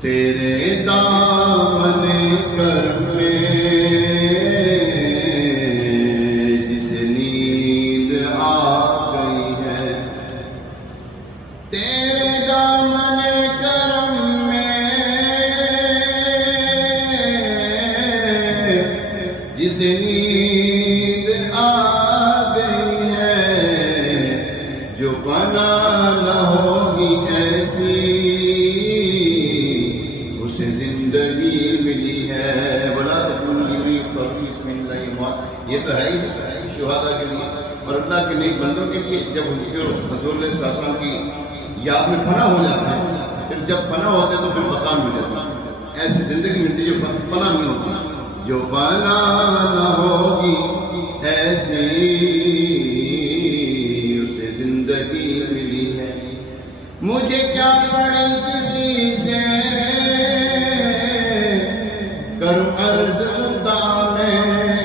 تیرے دامن کرم میں جسے نیند آ گئی ہے، تیرے دامن کرم میں جسے نیند آ گئی ہے، جو فنا نہ ہوگی ایسی اسے زندگی ملی ہے۔ ولا تکونوا بسم اللہ، یہ تو ہے ہی شہداء کے لیے اور اللہ کے نیک بندوں کے لیے، جب ان کے حضور علیہ السلام کی یاد میں فنا ہو جاتا ہے، پھر جب فنا ہوتے تو پھر بقا مل جاتا ہے۔ ایسی زندگی ملتی جو فنا نہیں ہوتی، جو فنا نہ ہوگی ایسی اسے زندگی ملی ہے۔ مجھے کیا پڑی کسی سے کروں عرض مدعا میں،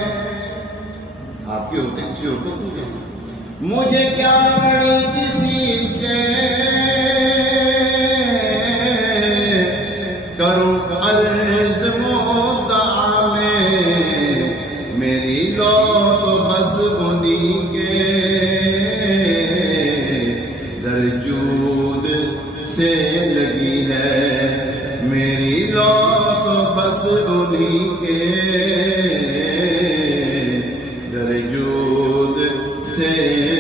آپ کے ہوتے کسی اور کو پوچھیں، مجھے کیا پڑی کسی سے کروں عرض مدعا میں، میری لو تو بس انہیں کے درجود سے لگی ہے، میری لو تو بس انہیں کے درجود سے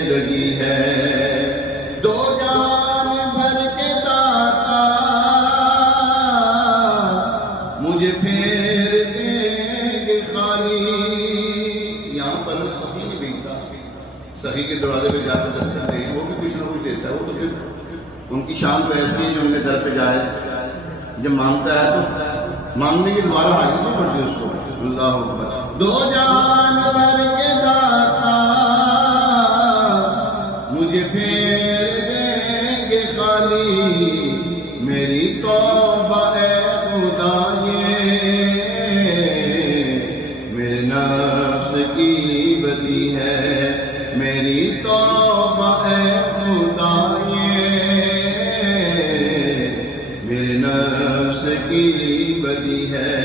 لگی ہے۔ دو جان بھر کے داتا مجھے پھیر دیں گے خالی۔ یہاں پر سخی نہیں بھیجتا، سخی کے دروازے پہ جا کے دستک دیں، وہ بھی کچھ نہ کچھ دیتا ہے، وہ تو پھر ان کی شان تو ایسی ہے جو ان کے در پہ جائے، جب مانگتا ہے تو مانگنے کی دوبارہ حاجت نہیں پڑتی اس کو۔ اللہ اکبر۔ دو جان بھر کے داتا مجھے پھیر دیں گے خالی، میری توبہ اے خدا یہ میرے نفس کی بدی ہے، میری توبہ اے خدا میرے نفس کی بدی ہے۔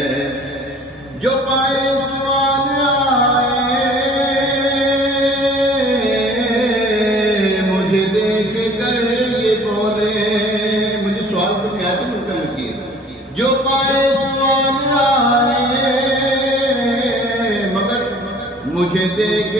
جو پائے سوال آئے مجھے دیکھ کر یہ بولے، مجھے سوال کو کیا تھا مکمل کیے، جو پائے سوال آئے مگر مجھے دیکھ